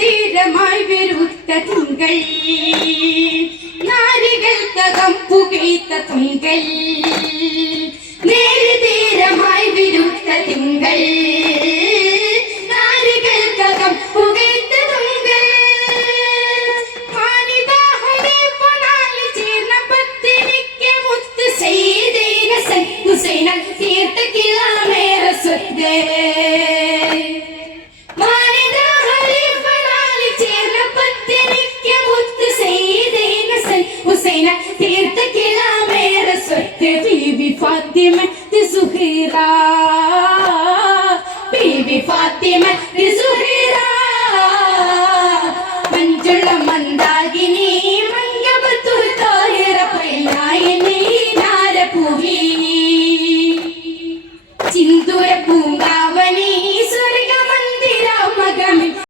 ധീരമായി വിരുദ്ധ തിങ്കൾ നാരികൾക്കകം പുകഴ്ത്ത തിങ്കൾ നേരധീരമായി വിരുദ്ധ തിങ്കൾ നാരികൾക്കകം പുകഴ്ത്ത തിങ്കൾ മാനിതാഹനെ ചേർന്ന പത്തിനിക്ക് മുത്ത് ചെയ്തേന ഹുസൈന തീർത്ത കിളാമേറ സ്വത്ത് തീർത്ത കിളാമേറ സ്വത്ത് ബീബി ഫാത്തിമ സുഹൈറ ബീബി ഫാത്തിമ